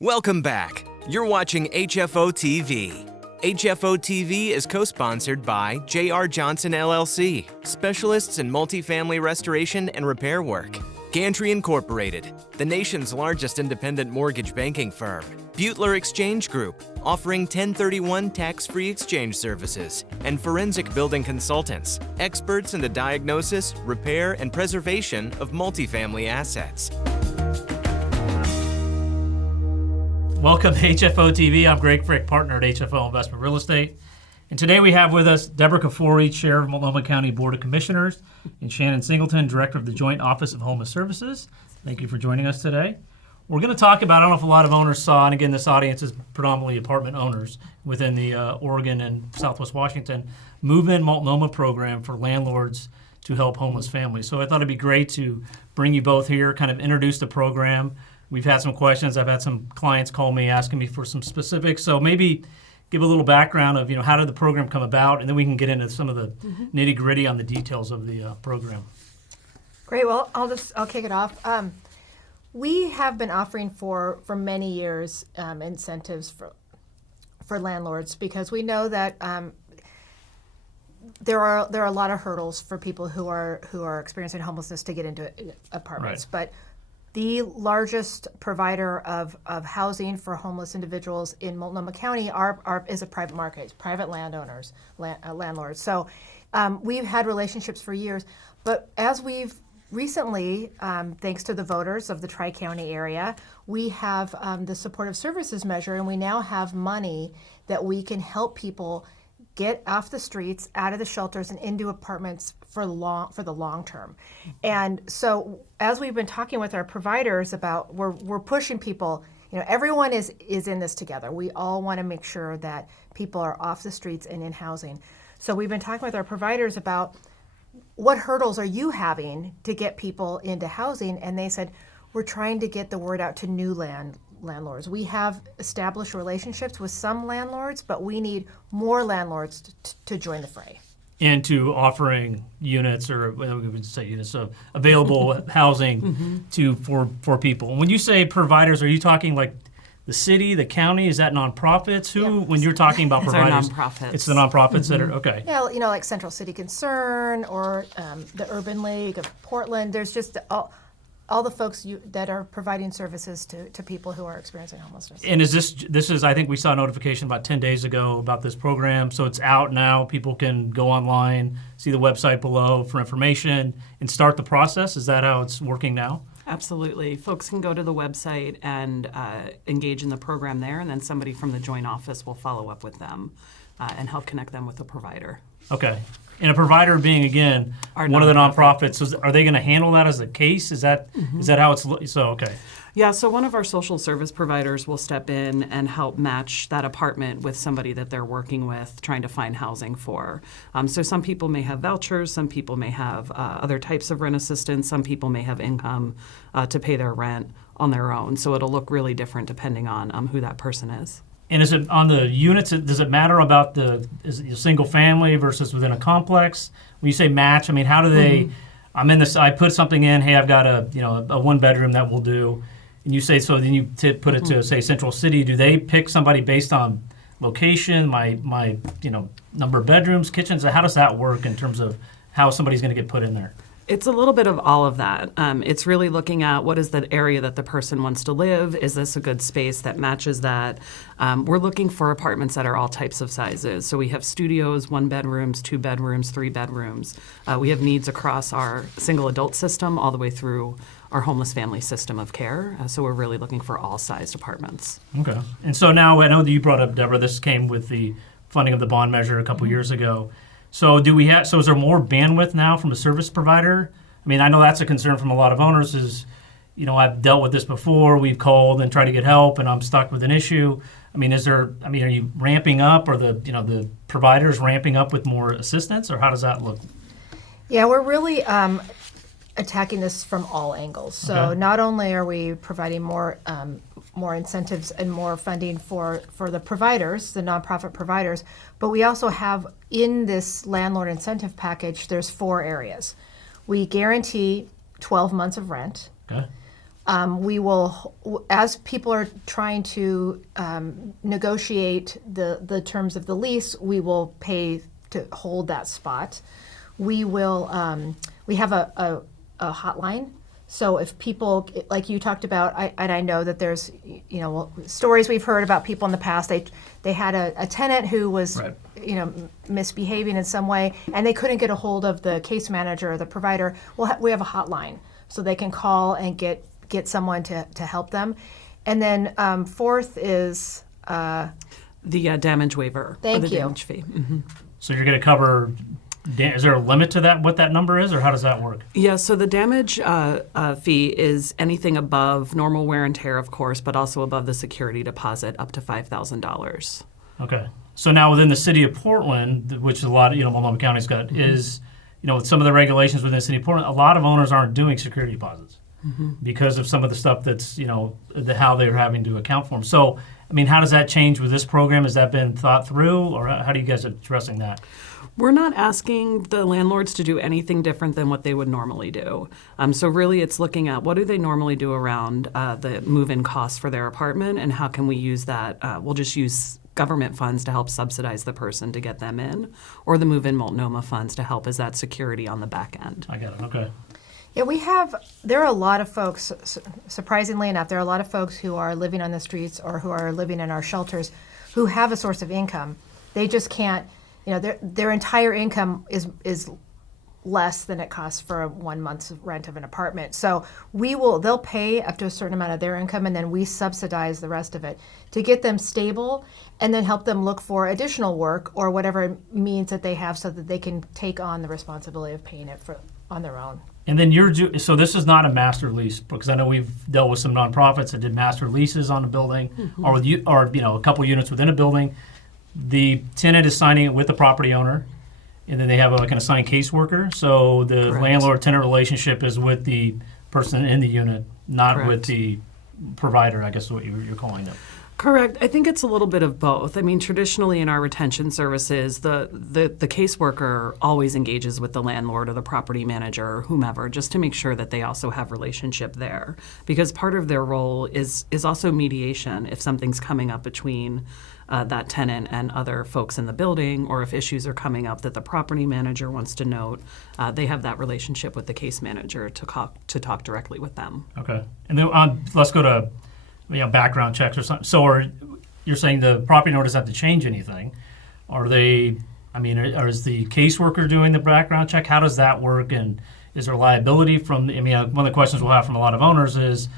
Welcome back. You're watching HFO-TV. HFO-TV is co-sponsored by J.R. Johnson LLC, specialists in multifamily restoration and repair work. Gantry Incorporated, the nation's largest independent mortgage banking firm. Butler Exchange Group, offering 1031 tax-free exchange services. And Forensic Building Consultants, experts in the diagnosis, repair, and preservation of multifamily assets. Welcome to HFO-TV. I'm Greg Frick, partner at HFO Investment Real Estate. And today we have with us Deborah Kafoury, Chair of Multnomah County Board of Commissioners, and Shannon Singleton, Director of the Joint Office of Homeless Services. Thank you for joining us today. We're going to talk about, I don't know if a lot of owners saw, and again, this audience is predominantly apartment owners within the Oregon and Southwest Washington Move-In Multnomah program for landlords to help homeless families. So I thought it'd be great to bring you both here, kind of introduce the program. We've had some questions. I've had some clients call me asking me for some specifics. So maybe give a little background of, how did the program come about, and then we can get into some of the nitty-gritty on the details of the program. Great. Well, I'll kick it off. We have been offering for many years incentives for landlords because we know that there are a lot of hurdles for people who are experiencing homelessness to get into apartments. Right. But the largest provider of housing for homeless individuals in Multnomah County is a private market. It's private landowners, landlords. So we've had relationships for years. But as we've recently, thanks to the voters of the Tri-County area, we have the supportive services measure, and we now have money that we can help people get off the streets, out of the shelters, and into apartments for the long term. And so, as we've been talking with our providers about, we're pushing people. Everyone is in this together. We all want to make sure that people are off the streets and in housing. So we've been talking with our providers about what hurdles are you having to get people into housing, and they said we're trying to get the word out to new landlords. We have established relationships with some landlords, but we need more landlords to join the fray. And to offering units, or we would say units, of available housing for people. When you say providers, are you talking like the city, the county? Is that nonprofits? Who, when you're talking about providers? It's our nonprofits. It's the nonprofits that are, okay. Yeah, like Central City Concern or the Urban League of Portland. There's just all the folks that are providing services to people who are experiencing homelessness. And is this is, I think we saw a notification about 10 days ago about this program, so it's out now. People can go online, see the website below for information, and start the process. Is that how it's working now? Absolutely. Folks can go to the website and engage in the program there, and then somebody from the joint office will follow up with them and help connect them with a provider. Okay. And a provider being, again, one of the nonprofits, so are they going to handle that as a case? Is that how it's, okay. Yeah, so one of our social service providers will step in and help match that apartment with somebody that they're working with, trying to find housing for. So some people may have vouchers, some people may have other types of rent assistance, some people may have income to pay their rent on their own. So it'll look really different depending on who that person is. And is it on the units, does it matter about is it a single family versus within a complex? When you say match, I mean, how do they, I put something in, hey, I've got a one bedroom that will do. And you say, so then you put it to, say, Central City. Do they pick somebody based on location, my number of bedrooms, kitchens? How does that work in terms of how somebody's going to get put in there? It's a little bit of all of that. It's really looking at what is the area that the person wants to live. Is this a good space that matches that? We're looking for apartments that are all types of sizes. So we have studios, 1 bedrooms, 2 bedrooms, 3 bedrooms. We have needs across our single adult system all the way through our homeless family system of care. So we're really looking for all sized apartments. Okay. And so now I know that you brought up, Deborah, this came with the funding of the bond measure a couple years ago. So is there more bandwidth now from a service provider? I mean, I know that's a concern from a lot of owners is, I've dealt with this before. We've called and tried to get help and I'm stuck with an issue. I mean, are you ramping up, or the providers ramping up with more assistance, or how does that look? Yeah, we're really attacking this from all angles. So not only are we providing more incentives and more funding for the providers, the nonprofit providers, but we also have in this landlord incentive package, there's 4 areas. We guarantee 12 months of rent. Okay. We will, as people are trying to negotiate the terms of the lease, we will pay to hold that spot. We will, we have a hotline. So if people, like you talked about, and I know that there's, stories we've heard about people in the past, they had a tenant who was, Right. Misbehaving in some way, and they couldn't get a hold of the case manager or the provider. Well, we have a hotline, so they can call and get someone to help them. And then fourth is The damage waiver. Thank or the you. damage fee. Mhm. So you're going to cover. Is there a limit to that? What that number is, or how does that work? Yeah, so the damage fee is anything above normal wear and tear, of course, but also above the security deposit up to $5,000. Okay. So now within the city of Portland, which a lot of, Multnomah County's got, is, with some of the regulations within the city of Portland, a lot of owners aren't doing security deposits because of some of the stuff that's, how they're having to account for them. So, how does that change with this program? Has that been thought through, or how do you guys addressing that? We're not asking the landlords to do anything different than what they would normally do. So really it's looking at what do they normally do around the move-in costs for their apartment, and how can we use that? We'll just use government funds to help subsidize the person to get them in, or the Move-In Multnomah funds to help as that security on the back end. I got it. Okay. Yeah, there are a lot of folks, surprisingly enough, there are a lot of folks who are living on the streets or who are living in our shelters who have a source of income. They just can't, their entire income is less than it costs for 1 month's rent of an apartment. So they'll pay up to a certain amount of their income, and then we subsidize the rest of it to get them stable, and then help them look for additional work or whatever means that they have so that they can take on the responsibility of paying it on their own. And then so this is not a master lease, because I know we've dealt with some nonprofits that did master leases on a building, or a couple units within a building. The tenant is signing it with the property owner, and then they have an assigned caseworker. So the Correct. landlord-tenant relationship is with the person in the unit, not with Correct. the provider, I guess is what you're calling it. Correct. I think it's a little bit of both. Traditionally in our retention services, the caseworker always engages with the landlord or the property manager or whomever, just to make sure that they also have relationship there. Because part of their role is also mediation if something's coming up between that tenant and other folks in the building, or if issues are coming up that the property manager wants to note, they have that relationship with the case manager to talk directly with them. Okay. And then let's go to background checks or something. So you're saying the property owner doesn't have to change anything. Are they, or is the caseworker doing the background check? How does that work? And is there liability from, one of the questions we'll have from a lot of owners is,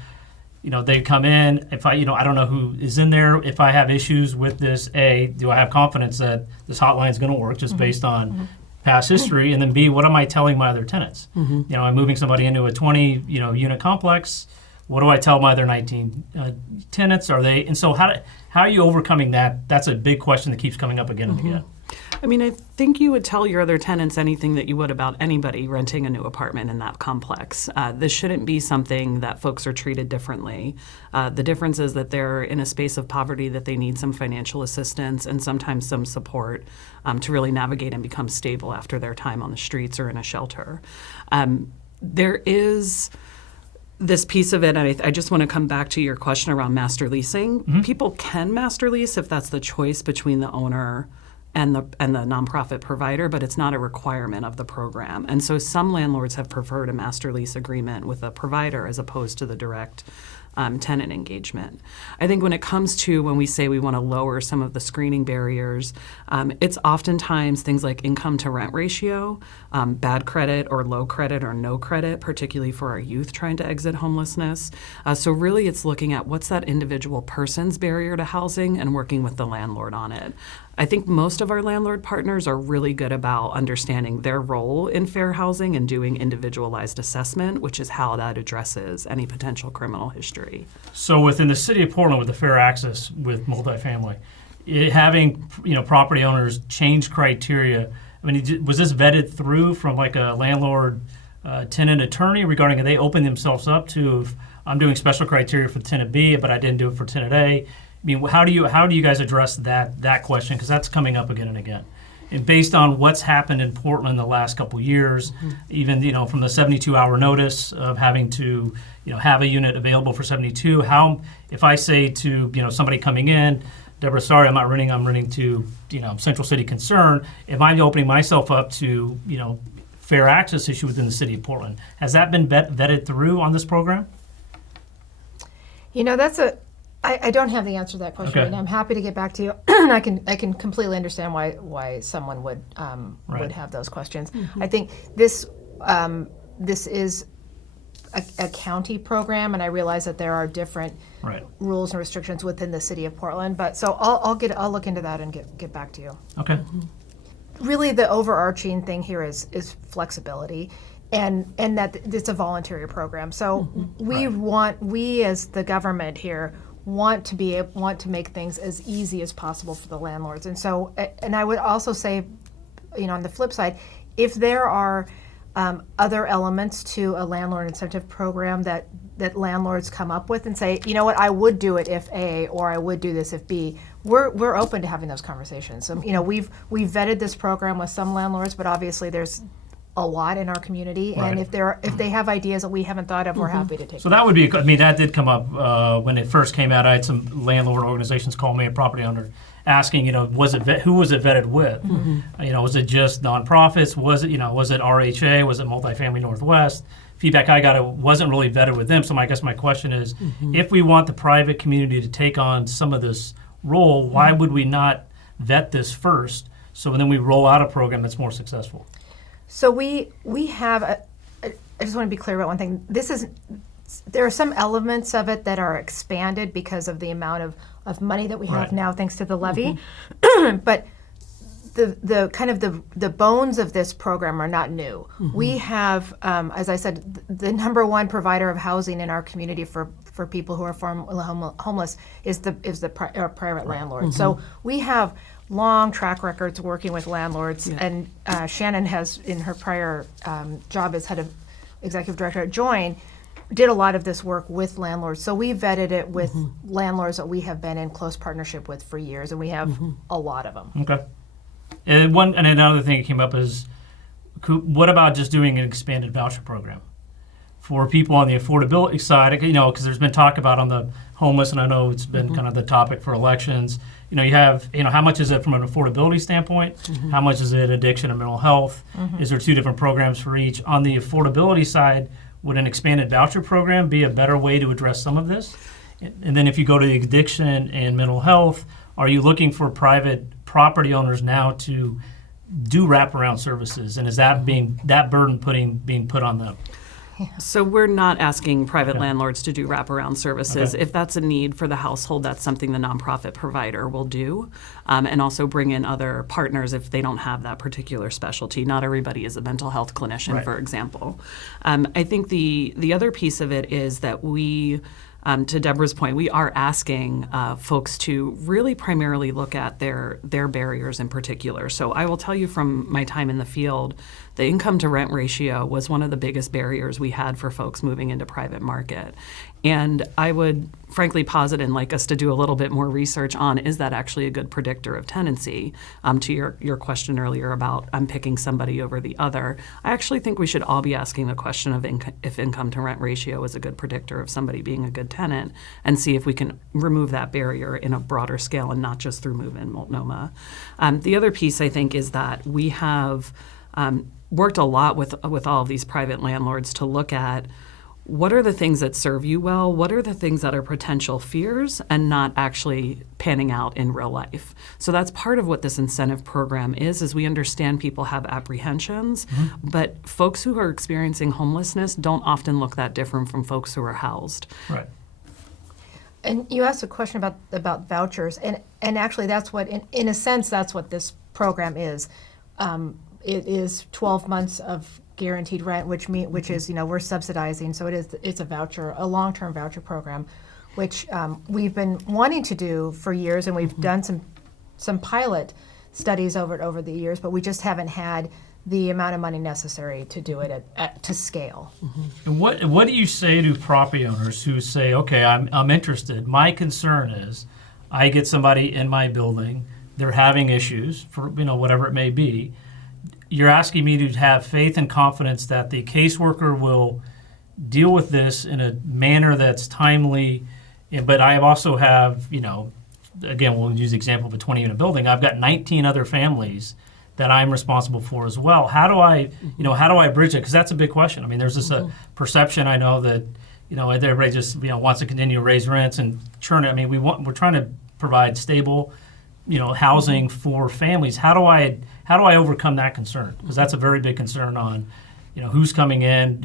they come in, if I don't know who is in there. If I have issues with this, do I have confidence that this hotline is going to work just based on past history? And then B, what am I telling my other tenants? I'm moving somebody into a 20, unit complex. What do I tell my other 19 tenants? And so how are you overcoming that? That's a big question that keeps coming up again and again. I think you would tell your other tenants anything that you would about anybody renting a new apartment in that complex. This shouldn't be something that folks are treated differently. The difference is that they're in a space of poverty, that they need some financial assistance and sometimes some support to really navigate and become stable after their time on the streets or in a shelter. There is this piece of it, and I just want to come back to your question around master leasing. People can master lease if that's the choice between the owner and the nonprofit provider, but it's not a requirement of the program. And so some landlords have preferred a master lease agreement with a provider as opposed to the direct tenant engagement. I think when it comes to when we say we want to lower some of the screening barriers, it's oftentimes things like income to rent ratio, bad credit or low credit or no credit, particularly for our youth trying to exit homelessness. So really it's looking at what's that individual person's barrier to housing and working with the landlord on it. I think most of our landlord partners are really good about understanding their role in fair housing and doing individualized assessment, which is how that addresses any potential criminal history. So within the city of Portland with the fair access with multifamily, having property owners change criteria, was this vetted through from like a landlord tenant attorney regarding if they open themselves up to, if I'm doing special criteria for tenant B, but I didn't do it for tenant A? How do you guys address that question? Because that's coming up again and again. And based on what's happened in Portland the last couple years, even from the 72-hour notice of having to have a unit available for 72, how if I say to somebody coming in, Deborah, sorry, I'm not renting. I'm renting to Central City Concern. Am I opening myself up to fair access issue within the city of Portland? Has that been vetted through on this program? I don't have the answer to that question, Okay. and I'm happy to get back to you. I can completely understand why someone would have those questions. I think this is a county program, and I realize that there are different rules and restrictions within the city of Portland. But so I'll look into that and get back to you. Okay. Really, the overarching thing here is flexibility. And that it's a voluntary program. So we as the government here want to make things as easy as possible for the landlords. And so, and I would also say, on the flip side, if there are other elements to a landlord incentive program that landlords come up with and say, what, I would do it if A, or I would do this if B, we're open to having those conversations. So, we've vetted this program with some landlords, but obviously there's a lot in our community, and if they have ideas that we haven't thought of, we're happy to take. So that would be, that did come up when it first came out. I had some landlord organizations call me, a property owner, asking, who was it vetted with? Was it just nonprofits? Was it RHA? Was it Multifamily Northwest? Feedback I got, it wasn't really vetted with them. So I guess my question is, if we want the private community to take on some of this role, why would we not vet this first, so then we roll out a program that's more successful? So we have I just want to be clear about one thing. There are some elements of it that are expanded because of the amount of money that we have now, thanks to the levy. But the kind of the bones of this program are not new. We have, as I said, the number one provider of housing in our community for people who are formerly homeless is the private landlord. So we have long track records working with landlords, and Shannon has, in her prior job as head of executive director at Join, did a lot of this work with landlords. So we vetted it with landlords that we have been in close partnership with for years, and we have a lot of them. Okay. And another thing that came up is, what about just doing an expanded voucher program for people on the affordability side? Because there's been talk about on the homeless, and I know it's been kind of the topic for elections. You have, how much is it from an affordability standpoint? How much is it addiction and mental health? Is there two different programs for each? On the affordability side, would an expanded voucher program be a better way to address some of this? And then if you go to the addiction and mental health, are you looking for private property owners now to do wraparound services? And is that burden being put on them? So we're not asking private landlords to do wraparound services. If that's a need for the household, that's something the nonprofit provider will do, and also bring in other partners if they don't have that particular specialty. Not everybody is a mental health clinician, for example. I think the other piece of it is that we, to Deborah's point, we are asking folks to really primarily look at their barriers in particular. So I will tell you from my time in the field, the income to rent ratio was one of the biggest barriers we had for folks moving into private market. And I would frankly posit and like us to do a little bit more research on, is that actually a good predictor of tenancy? To your question earlier about I'm picking somebody over the other, I actually think we should all be asking the question of if income to rent ratio is a good predictor of somebody being a good tenant, and see if we can remove that barrier in a broader scale and not just through Move-In Multnomah. The other piece I think is that we have worked a lot with all of these private landlords to look at what are the things that serve you well, what are the things that are potential fears and not actually panning out in real life. So that's part of what this incentive program is we understand people have apprehensions, but folks who are experiencing homelessness don't often look that different from folks who are housed. Right. And you asked a question about vouchers, and actually that's what, in a sense, that's what this program is. It is 12 months of guaranteed rent, which is, we're subsidizing, so it's a voucher, a long-term voucher program, which we've been wanting to do for years, and we've done some pilot studies over the years, but we just haven't had the amount of money necessary to do it to scale. And what do you say to property owners who say, okay, I'm interested. My concern is I get somebody in my building they're having issues for whatever it may be. You're asking me to have faith and confidence that the caseworker will deal with this in a manner that's timely, but I also have, again, we'll use the example of a 20-unit building. I've got 19 other families that I'm responsible for as well. How do I bridge it? Because that's a big question. I mean, there's this perception, I know, that everybody just wants to continue to raise rents and churn it. I mean, we're trying to provide stable, housing for families. How do I overcome that concern? Because that's a very big concern on, who's coming in.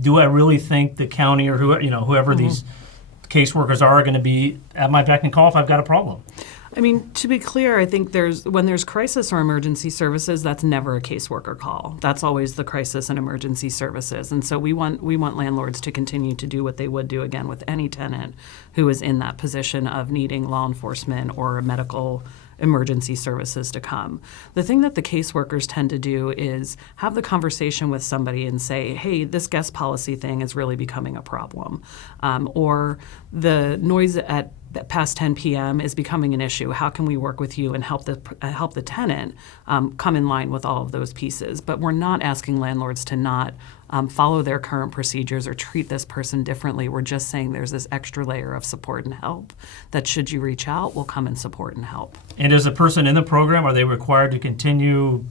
Do I really think the county or whoever these caseworkers are going to be at my beck and call if I've got a problem? I mean, to be clear, I think when there's crisis or emergency services, that's never a caseworker call. That's always the crisis and emergency services. And so we want landlords to continue to do what they would do, again, with any tenant who is in that position of needing law enforcement or medical emergency services to come. The thing that the caseworkers tend to do is have the conversation with somebody and say, hey, this guest policy thing is really becoming a problem. Or the noise at past 10 p.m. is becoming an issue. How can we work with you and help the tenant come in line with all of those pieces? But we're not asking landlords to not follow their current procedures or treat this person differently. We're just saying there's this extra layer of support and help that should you reach out, we'll come and support and help. And as a person in the program, are they required to continue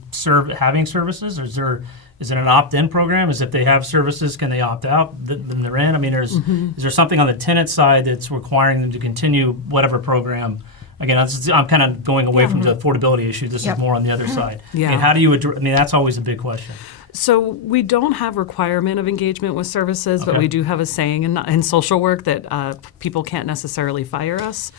having services? Or is it an opt-in program? Is if they have services, can they opt out? Then they're in. I mean, is there something on the tenant side that's requiring them to continue whatever program? Again, I'm kind of going away from the affordability issue. This is more on the other side. Yeah. And how do you address? I mean, that's always a big question. So we don't have requirement of engagement with services, but we do have a saying in social work that people can't necessarily fire us.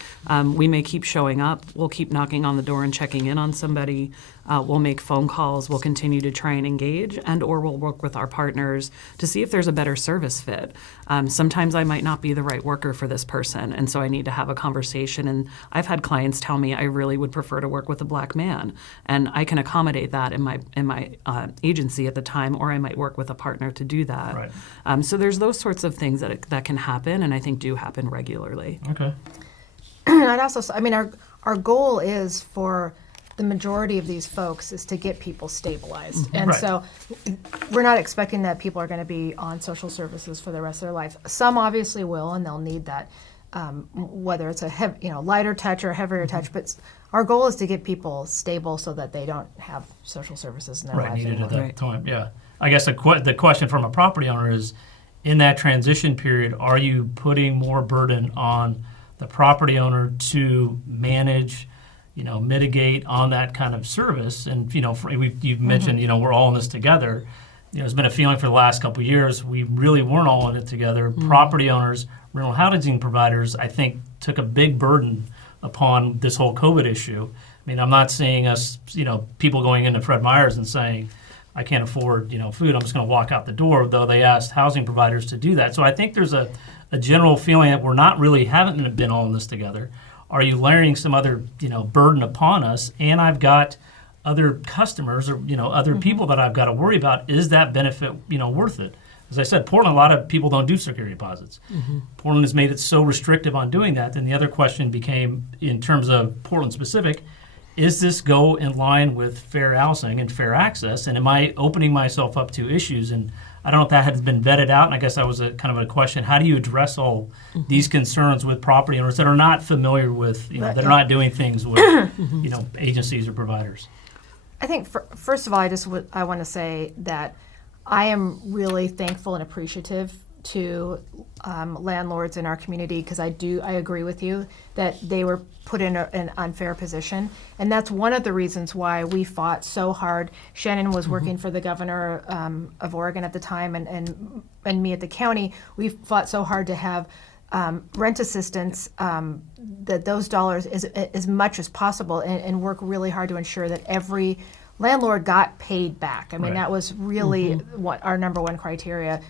We may keep showing up. We'll keep knocking on the door and checking in on somebody. We'll make phone calls. We'll continue to try and engage, or we'll work with our partners to see if there's a better service fit. Sometimes I might not be the right worker for this person, and so I need to have a conversation. And I've had clients tell me I really would prefer to work with a Black man, and I can accommodate that in my agency at the time, or I might work with a partner to do that. Right. So there's those sorts of things that can happen, and I think do happen regularly. Okay. I'd also, I mean, our goal is for the majority of these folks is to get people stabilized. And Right. so we're not expecting that people are going to be on social services for the rest of their life. Some obviously will, and they'll need that, whether it's a lighter touch or a heavier touch. But our goal is to get people stable so that they don't have social services in their lives Needed anymore. at that time. Yeah. I guess the question from a property owner is, in that transition period, are you putting more burden on the property owner to manage, mitigate on that kind of service? And, you've mentioned, we're all in this together. There's been a feeling for the last couple of years, we really weren't all in it together. Property owners, rental housing providers, I think, took a big burden upon this whole COVID issue. I mean, I'm not seeing us, people going into Fred Meyer's and saying, I can't afford, food, I'm just going to walk out the door, though they asked housing providers to do that. So I think there's a general feeling that haven't been all in this together. Are you layering some other, burden upon us? And I've got other customers or, other people that I've got to worry about. Is that benefit, worth it? As I said, Portland, a lot of people don't do security deposits. Portland has made it so restrictive on doing that. Then the other question became, in terms of Portland specific, is this go in line with fair housing and fair access? And am I opening myself up to issues? And I don't know if that has been vetted out. And I guess that was a kind of a question. How do you address all these concerns with property owners that are not familiar with, that are not doing things with, agencies or providers? I think, first of all, I want to say that I am really thankful and appreciative to landlords in our community, because I agree with you that they were put in an unfair position, and that's one of the reasons why we fought so hard. Shannon was working for the governor of Oregon at the time, and me at the county. We fought so hard to have rent assistance, that those dollars as much as possible, and work really hard to ensure that every landlord got paid back. I mean, that was really what our number one criteria.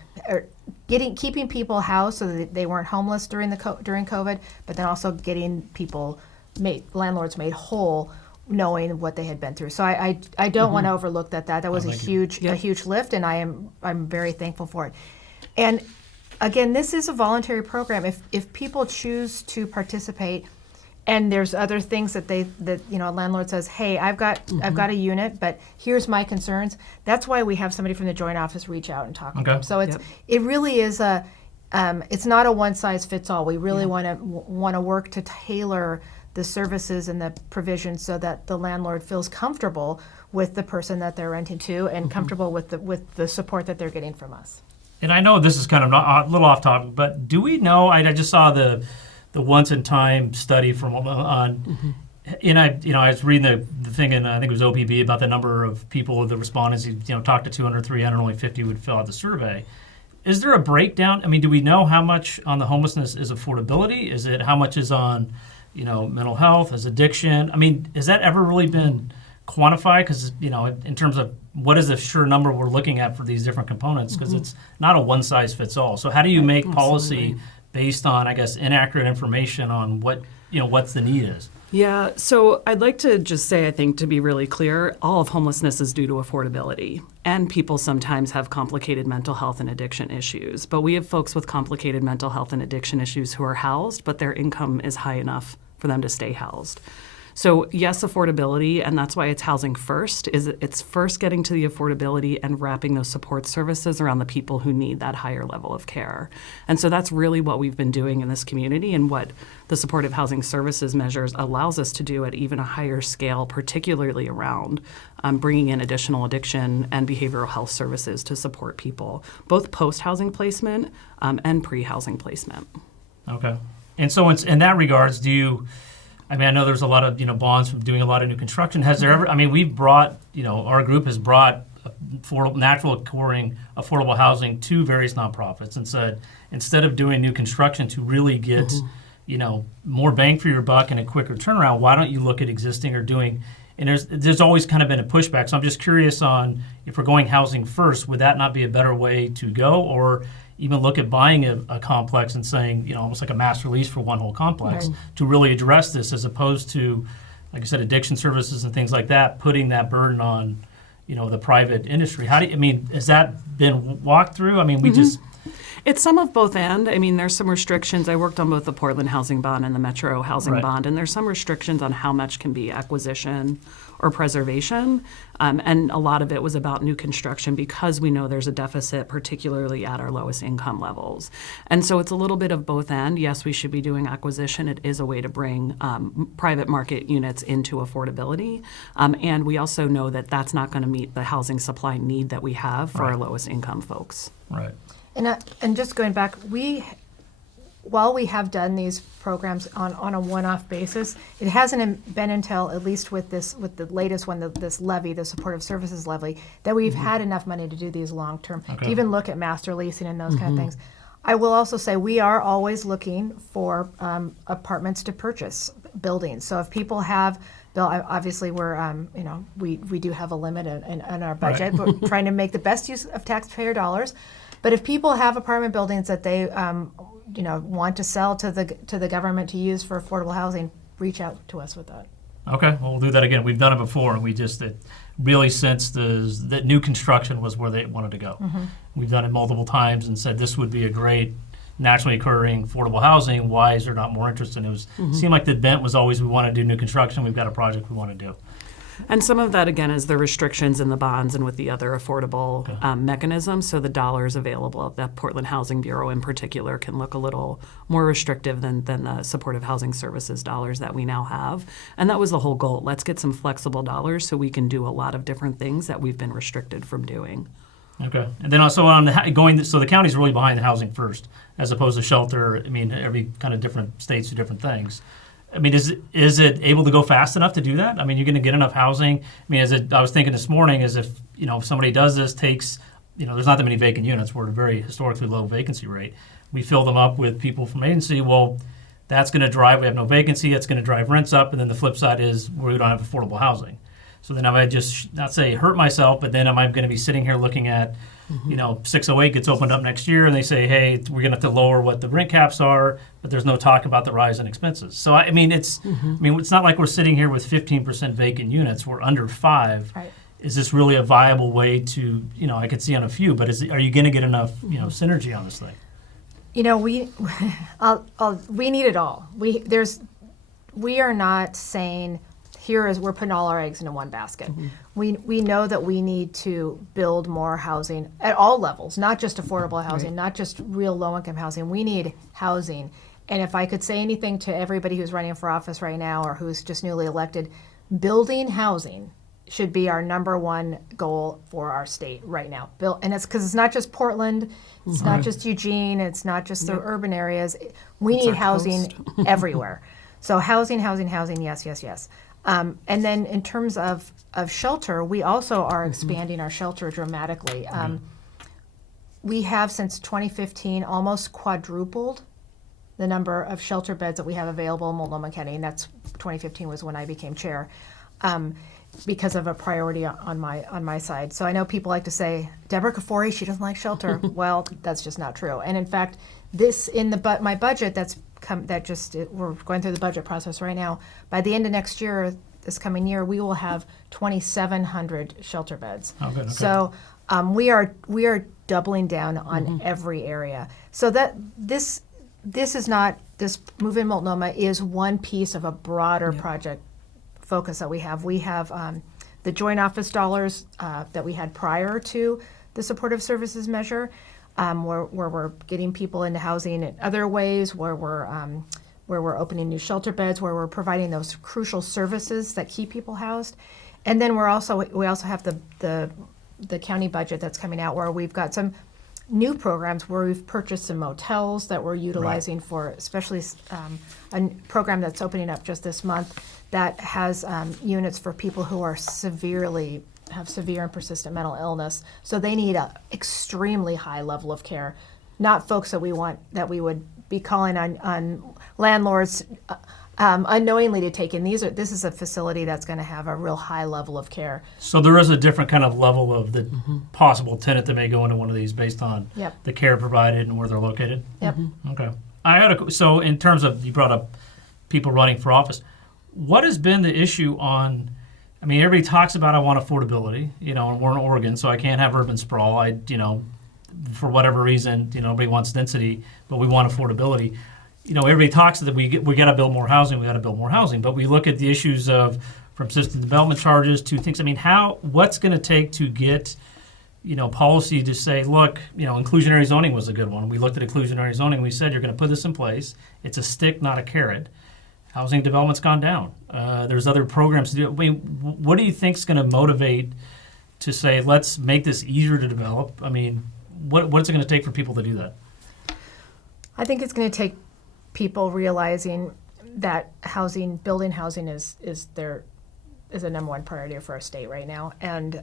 Keeping people housed so that they weren't homeless during COVID, but then also getting landlords made whole, knowing what they had been through. So I don't want to overlook that. That was a huge lift, and I'm very thankful for it. And again, this is a voluntary program. If people choose to participate, And there's other things that a landlord says, hey, I've got a unit, but here's my concerns. That's why we have somebody from the joint office reach out and talk with them. So it really is it's not a one size fits all. We really want to work to tailor the services and the provisions so that the landlord feels comfortable with the person that they're renting to and comfortable with the support that they're getting from us. And I know this is kind of a little off topic, but do we know? I just saw the once in time study from and I was reading the thing in I think it was OPB about the number of people, the respondents, talked to 200, 300, only 50 would fill out the survey. Is there a breakdown? I mean, do we know how much on the homelessness is affordability? Is it how much is on, mental health, is addiction? I mean, has that ever really been quantified? Because, in terms of what is the sure number we're looking at for these different components? Because it's not a one size fits all. So how do you make policy based on, I guess, inaccurate information on what the need is? Yeah, so I'd like to just say, I think, to be really clear, all of homelessness is due to affordability. And people sometimes have complicated mental health and addiction issues. But we have folks with complicated mental health and addiction issues who are housed, but their income is high enough for them to stay housed. So yes, affordability, and that's why it's housing first, is it's first getting to the affordability and wrapping those support services around the people who need that higher level of care. And so that's really what we've been doing in this community and what the supportive housing services measures allows us to do at even a higher scale, particularly around bringing in additional addiction and behavioral health services to support people, both post-housing placement and pre-housing placement. Okay. And so in that regards, I know there's a lot of, bonds from doing a lot of new construction. Has there ever, we've brought, our group has brought natural occurring affordable housing to various nonprofits and said, instead of doing new construction to really get, more bang for your buck and a quicker turnaround, why don't you look at existing or doing, and there's always kind of been a pushback. So I'm just curious on if we're going housing first, would that not be a better way to go? Or even look at buying a complex and saying, almost like a master lease for one whole complex to really address this, as opposed to, like I said, addiction services and things like that, putting that burden on, the private industry. Has that been walked through? It's some of both and. There's some restrictions. I worked on both the Portland Housing Bond and the Metro Housing Bond, and there's some restrictions on how much can be acquisition or preservation. And a lot of it was about new construction because we know there's a deficit, particularly at our lowest income levels. And so it's a little bit of both and. Yes, we should be doing acquisition. It is a way to bring private market units into affordability. And we also know that that's not going to meet the housing supply need that we have for our lowest income folks. Right. And just going back, while we have done these programs on a one-off basis, it hasn't been until, at least with the latest one, this levy, the supportive services levy, that we've had enough money to do these long-term, to even look at master leasing and those kind of things. I will also say we are always looking for apartments to purchase, buildings. So if people have, obviously we're, we do have a limit in our budget, but we're trying to make the best use of taxpayer dollars. But if people have apartment buildings that they, want to sell to the government to use for affordable housing, reach out to us with that. Okay, well, we'll do that again. We've done it before, and we just really sensed that new construction was where they wanted to go. We've done it multiple times and said this would be a great naturally occurring affordable housing. Why is there not more interest? And it seemed like the bent was always we want to do new construction. We've got a project we want to do. And some of that, again, is the restrictions in the bonds and with the other affordable mechanisms. So the dollars available at the Portland Housing Bureau in particular can look a little more restrictive than the supportive housing services dollars that we now have. And that was the whole goal. Let's get some flexible dollars so we can do a lot of different things that we've been restricted from doing. Okay. And then also on so the county's really behind the housing first, as opposed to shelter. Every kind of different states do different things. Is it able to go fast enough to do that? You're going to get enough housing. I was thinking this morning, as if somebody does this, takes there's not that many vacant units. We're at a very historically low vacancy rate. We fill them up with people from agency. Well, that's going to drive. We have no vacancy. That's going to drive rents up. And then the flip side is we don't have affordable housing. So then I might just not say hurt myself, but then am I going to be sitting here looking at 608 gets opened up next year, and they say, hey, we're going to have to lower what the rent caps are, but there's no talk about the rise in expenses. So it's not like we're sitting here with 15% vacant units. We're under 5. Right. Is this really a viable way to? I could see on a few, but are you going to get enough synergy on this thing? We need it all. we are not saying we're putting all our eggs into one basket. We know that we need to build more housing at all levels, not just affordable housing, not just real low income housing. We need housing. And if I could say anything to everybody who's running for office right now or who's just newly elected, building housing should be our number one goal for our state right now. And it's because it's not just Portland, it's not just Eugene, it's not just the urban areas. We need housing everywhere. So housing, yes. And then in terms of shelter, we also are expanding our shelter dramatically. We have since 2015 almost quadrupled the number of shelter beds that we have available in Multnomah County, and that's 2015 was when I became chair. Because of a priority on my side. So I know people like to say, Deborah Kafoury, she doesn't like shelter. Well, that's just not true. And in fact, this in my budget we're going through the budget process right now. By the end of next year, this coming year, we will have 2,700 shelter beds. Oh, good, okay. So we are doubling down on every area. So that this Move-In Multnomah is one piece of a broader project focus that we have. We have the joint office dollars that we had prior to the supportive services measure, where we're getting people into housing in other ways, where we're opening new shelter beds, where we're providing those crucial services that keep people housed. And then we also have the county budget that's coming out, where we've got some new programs where we've purchased some motels that we're utilizing for, especially a program that's opening up just this month that has units for people who are have severe and persistent mental illness. So they need an extremely high level of care, not folks that we would be calling on landlords unknowingly to take in. This is a facility that's going to have a real high level of care. So there is a different kind of level of the possible tenant that may go into one of these based on the care provided and where they're located? Yep. Okay. So in terms of, you brought up people running for office, what has been the issue on, I mean, everybody talks about I want affordability, and we're in Oregon, so I can't have urban sprawl. For whatever reason, nobody wants density, but we want affordability. Everybody talks that we got to build more housing, but we look at the issues of from system development charges to things. I mean, what's going to take to get, policy to say, look, inclusionary zoning was a good one. We looked at inclusionary zoning. We said, you're going to put this in place. It's a stick, not a carrot. Housing development's gone down. There's other programs to do. I mean, what do you think is going to motivate to say, let's make this easier to develop? I mean, what's it going to take for people to do that? I think it's going to take people realizing that building housing is a number one priority for our state right now. And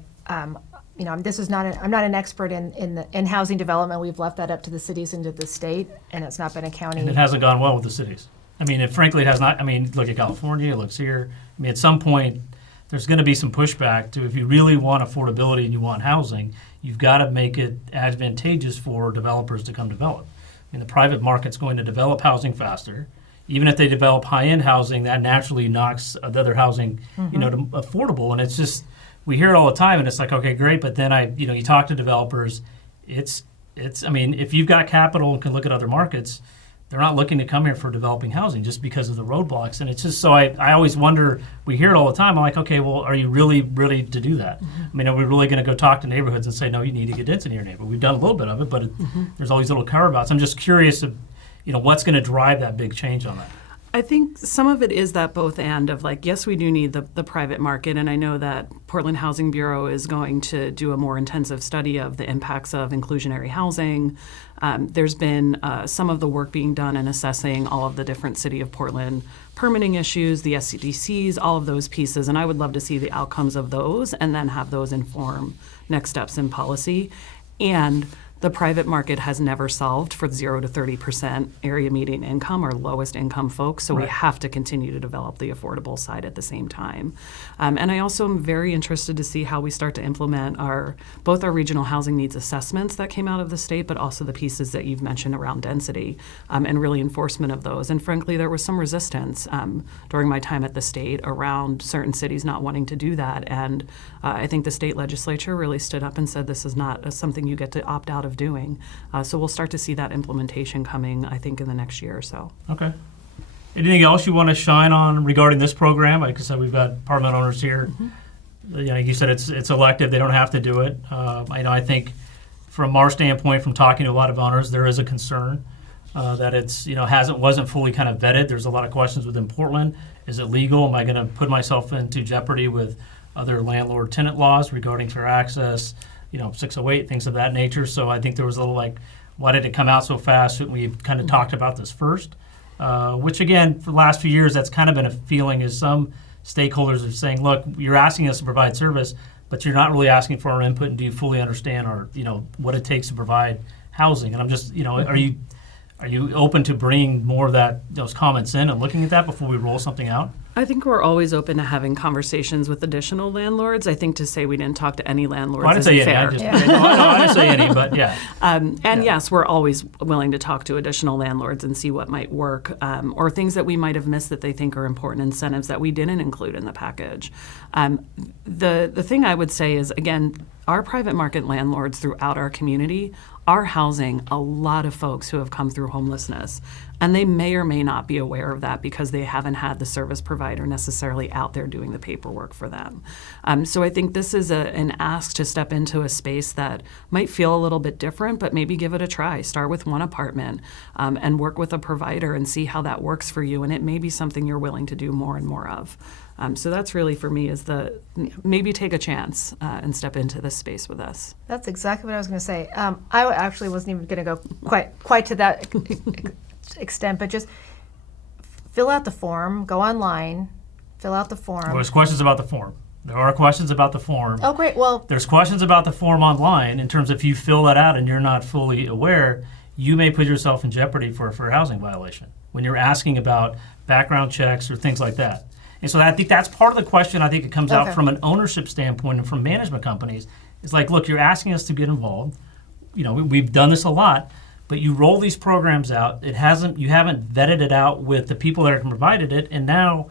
this is not. I'm not an expert in housing development. We've left that up to the cities and to the state, and it's not been a county. And it hasn't gone well with the cities. I mean, frankly, it has not. I mean, look at California. Look here. I mean, at some point, there's going to be some pushback to, if you really want affordability and you want housing, you've got to make it advantageous for developers to come develop. I mean, the private market's going to develop housing faster. Even if they develop high-end housing, that naturally knocks the other housing, to affordable. And it's just, we hear it all the time, and it's like, okay, great. But then you talk to developers. I mean, if you've got capital and can look at other markets, they're not looking to come here for developing housing just because of the roadblocks. And it's just, so I always wonder, we hear it all the time. I'm like, okay, well, are you really ready to do that? I mean, are we really going to go talk to neighborhoods and say, no, you need to get density in your neighborhood? We've done a little bit of it, but there's all these little carve-outs. I'm just curious of, what's going to drive that big change on that? I think some of it is that both and of like, yes, we do need the private market. And I know that Portland Housing Bureau is going to do a more intensive study of the impacts of inclusionary housing. There's been some of the work being done in assessing all of the different City of Portland permitting issues, the SCDCs, all of those pieces. And I would love to see the outcomes of those and then have those inform next steps in policy. And the private market has never solved for 0 to 30% area median income or lowest income folks, so we have to continue to develop the affordable side at the same time. And I also am very interested to see how we start to implement both our regional housing needs assessments that came out of the state, but also the pieces that you've mentioned around density and really enforcement of those. And frankly, there was some resistance during my time at the state around certain cities not wanting to do that. And I think the state legislature really stood up and said this is not something you get to opt out of doing. So we'll start to see that implementation coming, I think, in the next year or so. Okay. Anything else you want to shine on regarding this program? Like I said, we've got apartment owners here. You said it's elective; they don't have to do it. I think, from our standpoint, from talking to a lot of owners, there is a concern that it's wasn't fully kind of vetted. There's a lot of questions within Portland. Is it legal? Am I going to put myself into jeopardy with other landlord-tenant laws regarding fair access? 608, things of that nature. So I think there was a little why did it come out so fast? Shouldn't we have kind of talked about this first? Which again, for the last few years, that's kind of been a feeling is some stakeholders are saying, look, you're asking us to provide service, but you're not really asking for our input, and do you fully understand what it takes to provide housing? And I'm just, are you open to bringing more of those comments in and looking at that before we roll something out? I think we're always open to having conversations with additional landlords. I think to say we didn't talk to any landlords I didn't say fair. any. I didn't say any, but yeah. Yes, we're always willing to talk to additional landlords and see what might work, or things that we might have missed that they think are important incentives that we didn't include in the package. The thing I would say is, again, our private market landlords throughout our community are housing a lot of folks who have come through homelessness. And they may or may not be aware of that because they haven't had the service provider necessarily out there doing the paperwork for them. So I think this is an ask to step into a space that might feel a little bit different, but maybe give it a try. Start with one apartment and work with a provider and see how that works for you. And it may be something you're willing to do more and more of. So that's really, for me, is maybe take a chance and step into this space with us. That's exactly what I was going to say. I actually wasn't even going to go quite to that extent, but just fill out the form, go online, fill out the form. Well, there's questions about the form. There are questions about the form. Oh, great. Well, there's questions about the form online in terms of if you fill that out and you're not fully aware, you may put yourself in jeopardy for a fair housing violation when you're asking about background checks or things like that. And so I think that's part of the question. I think it comes out from an ownership standpoint and from management companies. It's like, look, you're asking us to get involved. We've done this a lot, but you roll these programs out. You haven't vetted it out with the people that have provided it, and now,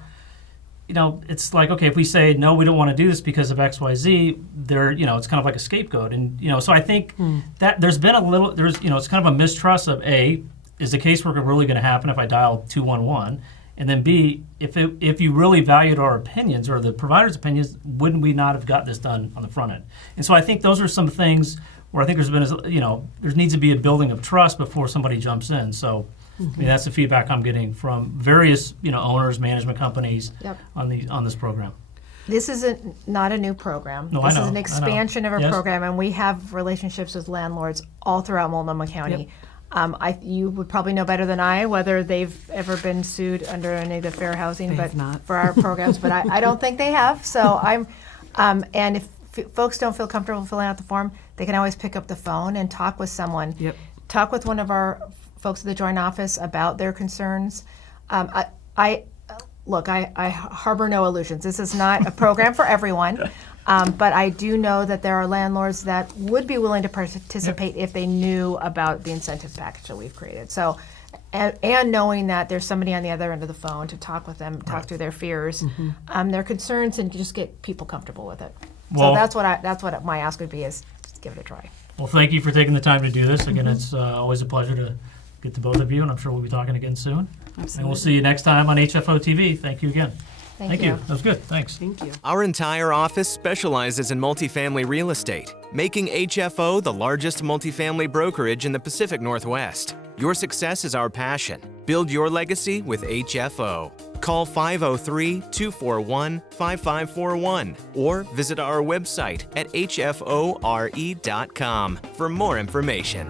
it's like, okay, if we say no, we don't want to do this because of X, Y, Z, it's kind of like a scapegoat, and so I think that there's been it's kind of a mistrust of is the caseworker really going to happen if I dial 211? And then B, if you really valued our opinions or the provider's opinions, wouldn't we not have got this done on the front end? And so I think those are some things where I think there needs to be a building of trust before somebody jumps in. So that's the feedback I'm getting from various owners, management companies on this program. This is not a new program. No, this I know, is an expansion of our program, and we have relationships with landlords all throughout Multnomah County. Yep. You would probably know better than I whether they've ever been sued under any of the fair housing, for our programs, but I don't think they have. So and if folks don't feel comfortable filling out the form, they can always pick up the phone and talk with someone. Yep. Talk with one of our folks at the Joint Office about their concerns. Look, I harbor no illusions. This is not a program for everyone. But I do know that there are landlords that would be willing to participate if they knew about the incentive package that we've created. So, and knowing that there's somebody on the other end of the phone to talk with them, talk through their fears, their concerns, and just get people comfortable with it. Well, so that's what my ask would be, is just give it a try. Well, thank you for taking the time to do this. Again, it's always a pleasure to get to both of you, and I'm sure we'll be talking again soon. Absolutely. And we'll see you next time on HFO-TV. Thank you again. Thank you. That was good. Thanks. Thank you. Our entire office specializes in multifamily real estate, making HFO the largest multifamily brokerage in the Pacific Northwest. Your success is our passion. Build your legacy with HFO. Call 503-241-5541 or visit our website at hfore.com for more information.